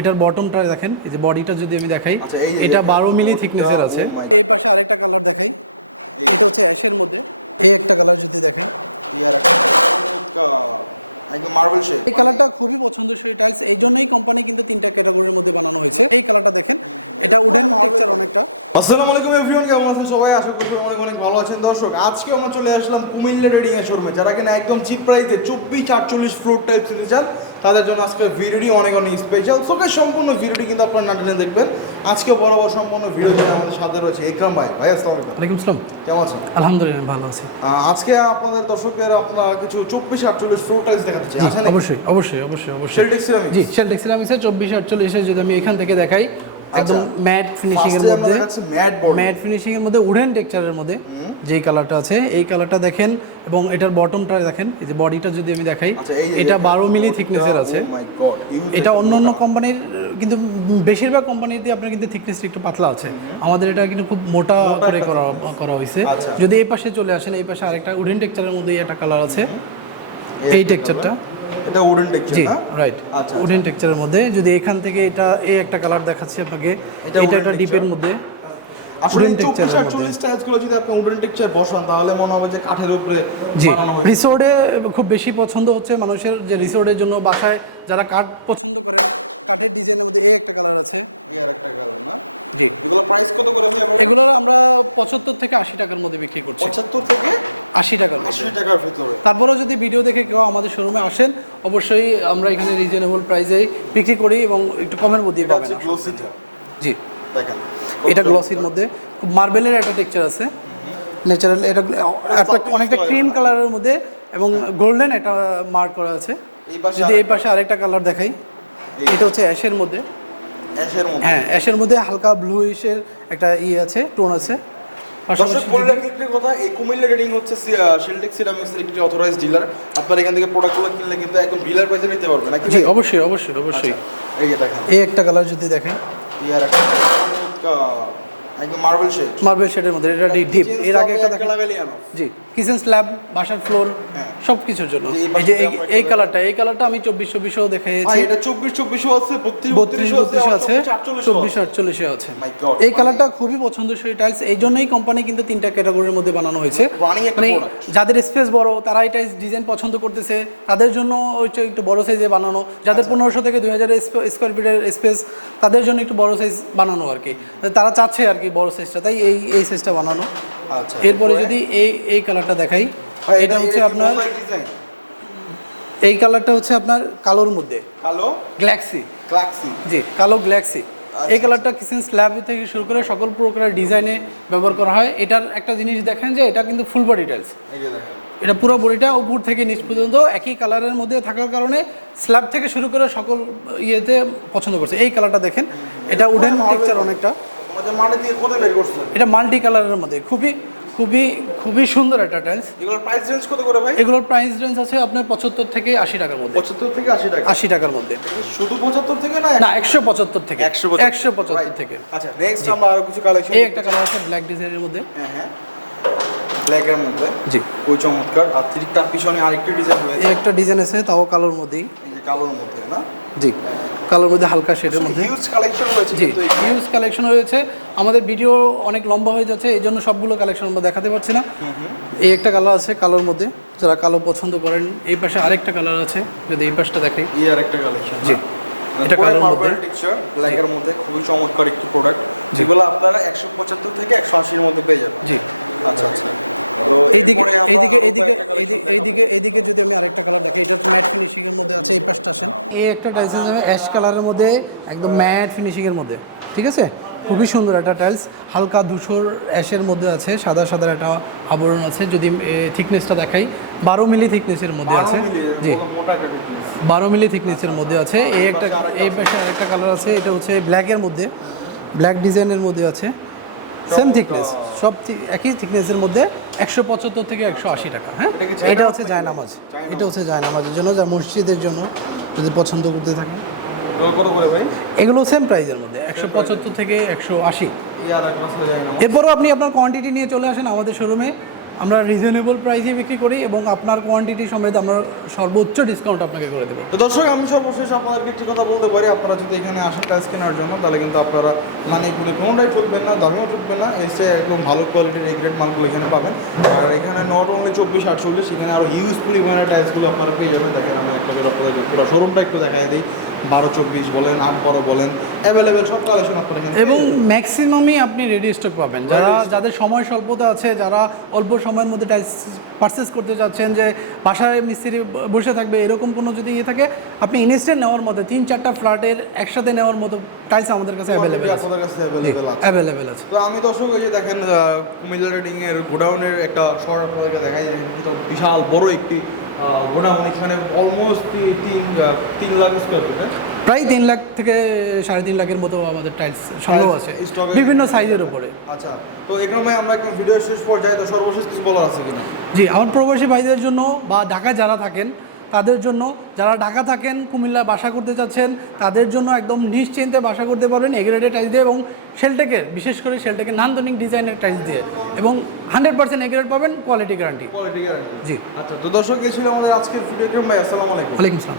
এটার বটমটা দেখেন এই যে বডিটা যদি আমি দেখাই আচ্ছা, এটা বারো মিলি থিকনেস oh, oh আছে এই পাশে আরেকটা কালার দেখাই এটা হচ্ছে অ্যাশের মধ্যে এই একটা কালার যদি দেখেন এই কালারটা oh খুবই পছন্দসই টাইলস এই জন্যই কোম্পানি কিন্তু তিনটা ক্যাটাগরির মধ্যে বানানো হয়েছে এই কালারটা দেখেন এটা উডেন টেক্সচার অনেকটা আসসালামু আলাইকুম এভরিওয়ান কেমন আছেন সবাই আশা করি অনেক অনেক ভালো আছেন দর্শক আজকে আমরা চলে আসলাম কুমিল্লা রেডিং এর শোরুমে যারা কিনা একদম চিপ প্রাইসে চব্বিশ আটচল্লিশ ফ্লোর টাইপ দিতে চান তাদের জন্য আজকের ভিডিওটি অনেক অনেক স্পেশাল চোখের সম্পূর্ণ ভিডিওটি কিন্তু আপনার নাটনে দেখবেন আজকে বরাবর সম্পূর্ণ ভিডিও আমাদের সাথে রয়েছে একরাম ভাই ভাই আসসালামাইকুম কেমন আছেন আলহামদুলিল্লাহ ভালো আছি আজকে আপনাদের দর্শকদের আপনার কিছু চব্বিশ আটচল্লিশ ফ্লোর টাইলস দেখাতে চাই আছে নাকি অবশ্যই অবশ্যই অবশ্যই অবশ্যই শেলটেক সিরামিক্স জি শেলটেক সিরামিক্সে চব্বিশ আটচল্লিশে যদি আমি এখান থেকে দেখাই আচ্ছা ম্যাট ফার্স্টে আমরা দেখাচ্ছি ম্যাট বডি ম্যাট ফিনিশিং এর মধ্যে উডেন টেক্সচারের মধ্যে যেই কালারটা আছে এই কালারটা দেখেন এবং এটার বটমটা দেখেন যে বডিটা যদি আমি দেখাই আচ্ছা, এটা বারো মিলি থিকনেস oh আছে ও মাই গড হিউজ এটা অন্য কোম্পানির কিন্তু বেশিরভাগ কোম্পানিতে আপনার কিন্তু থিকনেস একটু পাতলা আছে আমাদের এটা কিন্তু খুব মোটা মোটা একটা থিকনেস করা হয়েছে আচ্ছা। যদি এই পাশে চলে আসেন এই পাশে আরেকটা উডেন টেক্সচারের মধ্যে একটা কালার আছে এই টেক্সচারটা এটা উডেন টেক্সচার না রাইট আচ্ছা উডেন আচ্ছা। টেক্সচারের মধ্যে যদি এখান থেকে এটা এই একটা কালার দেখাচ্ছি আপনাকে এটা উডেন টেক্সচারের মধ্যে আসলে এই চব্বিশ আর চল্লিশ টাইলসগুলো যদি আপনি উডেন টেক্সচার বসান তাহলে মনে হবে যে কাঠের উপরে বানানো হয়েছে রিসোর্টে খুব বেশি পছন্দ হচ্ছে মানুষের যে রিসোর্টের জন্য বাসায় যারা কাঠ পছন্দ করে কাঠের ডিজাইনের মধ্যে এ একটা কালার আছে আর একটা কালার না জি এগুলো প্রাইস কত করে এগুলো আমরা পঁচাত্তর থেকে আশি টাকার মধ্যে বিক্রি করছি পঁচাত্তর থেকে আশি টাকার আশি টাকার ভিতরে তারপরেও যদি ভিডিও দেখে কেউ আমাদের শোরুমে আসেন অবশ্যই আমরা এখানে রিজনেবল প্রাইসে বিক্রি করি এবং একটু কমের মধ্যে পাবেন জি এটা গ্লসির মধ্যে খুব মার্বেলের একটা টেক্সচার আছে ন্যাচারাল এটা অনেকটা ক্রিম কালারের মধ্যে এবং গোল্ডেন হ্যাঁ। এটা মার্ক করা আছে যদি এই পাশে আরেকটা কালার দেখাই এটা হচ্ছে অ্যাশের মধ্যে অ্যাশের মধ্যে হ্যাঁ অ্যাশের মধ্যে হালকা ব্লু ব্লুইশের একটা ইয়ে আছে টোন আছে দর্শক বলে রাখি একটি কথা এই কুমিল্লা রেডিং হচ্ছে শিলটেক সিরামিক্সের একটি অথরাইজড ডিলার আপনারা এখান থেকে প্রোডাক্টগুলো কিনলে কিন্তু একদম ডিলার প্রাইসে নিতে পারবেন নাকি জি অবশ্যই অবশ্যই অবশ্যই আচ্ছা, এই যে দেখেন এই একটা কালার যদি দেখেন আর একটা মার্বেল শেড মধ্যে এটা ডিপ এর আগে একটা দেখা জি কিচেন স্ল্যাব বাসার ফ্লোর সব কিছুর জন্য এই যে এই কালারটা এই কালারটা আমি চব্বিশ চব্বিশও দেখাইছি এটা চব্বিশ চব্বিশও আছে বত্রিশ বত্রিশ আছে চব্বিশ আটচল্লিশে আছে এই কালারটা মানে- খুবই পছন্দসই টাইলস এই জন্যই কোম্পানি কিন্তু তিনটা ক্যাটাগরির মধ্যে বানানো হয়েছে মানে, মানে যাদের স্পেস বড় তারা এই টাইলস ডিজাইন পছন্দ করতেছে তাদের জন্য হচ্ছে একটু বড় সাইজে বানানো যাদের আচ্ছা। পনেরোশো থেকে দুই হাজার স্কোয়ার ফিটের স্পেস তাদের জন্য একটু বড় সাইজ বানানো আর কি তারা চাচ্ছে আর কি কি বড় সাইজটা তাই এই এই সাইজটা বানানো আচ্ছা এরপরে যদি এই এই কালারটা দেখাই এটা হচ্ছে আপনার এই কালারটা হচ্ছে আপনার কালোর মধ্যে কালো গ্যালাক্সি গ্যালাক্সি জি কালো গ্যালাক্সি আচ্ছা, এই কালারটা কিচেন স্ল্যাব থেকে শুরু করে সকল প্রকারের ডিজাইনে ব্যবহার করা হয় এটার একটা জিনিস দেখেন যে এটা কিন্তু ফুল বডি টাইলস এটা পুরো বডিটা উপর থেকে নিচ পর্যন্ত একই কালারের মধ্যে থাকার কারণে স্ল্যাব থেকে শুরু করে সকল ইয়েতে পছন্দ করছে এই কালারটা দেখেন এটা উডেন টেক্সচার অনেকটা এটা মাল্টি কালারের মধ্যে খুবই খুবই খুবই সুন্দর একটা টাইলস এগুলোর প্রাইস রেঞ্জ কত করে ভাই এগুলোর প্রাইস রেঞ্জ আছে আপনার পঁচাত্তর থেকে আশি টাকার মধ্যে পঁচাত্তর থেকে আশি টাকা আশি টাকার মধ্যে শুধু পঁচাত্তর থেকে না না একশো পঁচাত্তর থেকে একশো একশো পঁচাত্তর থেকে আচ্ছা নেক্সট আমরা আরো কিছু কালেকশন এই একটা কালার আছে ব্ল্যাক ডিজাইনের মধ্যে হ্যাঁ হ্যাঁ ব্ল্যাকের মধ্যে জি ওই চমৎকার আর তার পিছনে আরেকটা ডিজাইন রয়েছে একটা ডিজাইন আছে তাও কালোর মধ্যেই কালোর মধ্যে না জি কালোর মধ্যে হালকা শেডের মধ্যে হিউজ কালেকশন রয়েছে জি হিউজ কালেকশন রয়েছে আমাদের ভিডিও অনেক লম্বা হয়ে যাচ্ছে এই জন্য সবগুলো কালেকশন আমরা দেখাতে পারছি না এই একটা কালার আছে কালোর মধ্যে যারা কালো পছন্দ করেন এই পাশে আরেকটা কালার আছে যদি এই পাশটা দেখে এই আরেকটা কালেকশন জি মানে এটা কালার মধ্যে টেক্সচার ব্ল্যাকের মধ্যে খুবই চমৎকার একটি প্রোডাক্ট যেগুলো আপনারা একশো পঁচাত্তর থেকে একশো আশির মধ্যে পেয়ে যাবেন জি আচ্ছা আচ্ছা এইদিকে এইদিকে যদি আমি আরেকটা কালার এটা ম্যাট মধ্যে আছে এই একটা অ্যাশ কালারের মধ্যে একদম ম্যাট মধ্যে ঠিক আছে খুবই সুন্দর একটা টাইলস হালকা দুশোর অ্যাশের মধ্যে আছে সাদা সাদা একটা আবরণ আছে যদি থিকনেসটা দেখাই বারো মিলি থিকনেসের মধ্যে বারো মিলি বারো মিলি থিকনেসের আচ্ছা, মধ্যে আচ্ছা। আছে এই একটা কালার আছে এটা হচ্ছে ব্ল্যাকের মধ্যে ব্ল্যাক ডিজাইনের মধ্যে আছে সব একই থিকনেসের মধ্যে একশো পঁচাত্তর থেকে একশো আশি টাকা হ্যাঁ এটা কি চায়না মাছ চায়না মাছ এটা হচ্ছে চায়না জন্য মসজিদের জন্য যদি পছন্দ করতে থাকেন কত করে ভাই এগুলো সেম প্রাইজের মধ্যে একশো পঁচাত্তর থেকে একশো আশি আপনি আপনার কোয়ান্টিটি নিয়ে চলে আসেন আমাদের শোরুমে আমরা রিজনেবল প্রাইসে বিক্রি করি এবং আপনার কোয়ান্টিটি সমেত আমরা সর্বোচ্চ ডিসকাউন্ট আপনাকে করে দেবো তো দর্শক আমি সর্বশেষ আপনাদেরকে একটি কথা বলতে পারি আপনারা যদি এখানে আসেন টাইলস কেনার জন্য তাহলে কিন্তু আপনারা মানে কোনো কোনোটাই ঠকবেন না দামেও ঠকবেন না এসে একদম ভালো কোয়ালিটির এই গ্রেড মালগুলো এখানে পাবেন আর এখানে নট অনলি চব্বিশ আটচল্লিশ এখানে আরও হিউজ পরিমাণে টাইলসগুলো আপনারা পেয়ে যাবেন দেখেন আমি একটা করে আপনাদেরকে পুরো শোরুমটা একটু দেখাই দিই বারো চব্বিশ বলেন আট বারো বলেন অ্যাভেলেবেল সব কালেকশন আপনার এখানে পেয়ে যাবেন ম্যাক্সিমামই আপনি রেডি স্টক পাবেন রেডি যাদের সময় স্বল্পতা আছে তারা অল্প সময়ের মধ্যে টাইলস পারচেস করতে চাচ্ছেন যে বাসায় মিস্ত্রি বসে থাকবে এরকম কোনো যদি ইয়ে থাকে আপনি ইনস্টেন্ট নেওয়ার মতো তিন চারটা ফ্ল্যাটের একসাথে নেওয়ার মতো টাইস আমাদের কাছে কোয়ান্টিটি আপনাদের কাছে অ্যাভেলেবেল আছে অ্যাভেলেবেল আছে তো আমি দর্শক এই যে দেখেন কুমিল্লা রেডিং এর গোডাউনের একটা শর্ট আপনাদেরকে দেখাই দেখেন কি বিশাল বড় একটি গোডাউন এখানে অলমোস্ট তিন তিন লাখ স্কোয়ার ফিট হ্যাঁ প্রায় তিন লাখ থেকে সাড়ে তিন লাখের মতো আমাদের টাইলস টাইলস স্টকে বিভিন্ন সাইজের উপরে আচ্ছা তো একরম ভাই আমরা একদম ভিডিও শেষ পর যাই তো সর্বশেষ কিছু বলার আছে কিনা জি আমার প্রবাসী ভাইদের জন্য বা ঢাকা যারা থাকেন তাদের জন্য যারা ঢাকা থাকেন কুমিল্লা বাসা করতে চাচ্ছেন তাদের জন্য একদম নিশ্চিন্তে বাসা করতে পারেন এগ্রেডেড টাইল দিয়ে এবং সেলটেকে বিশেষ করে সেলটেকে নান্দনিক ডিজাইনের টাইল দিয়ে এবং হান্ড্রেড পার্সেন্ট এগ্রেড পাবেন কোয়ালিটি গ্যারান্টি কোয়ালিটি গ্যারান্টি জি আচ্ছা তো দর্শক এই ছিল আমাদের আজকের ভিডিও ক্রম ভাই আসসালামু আলাইকুম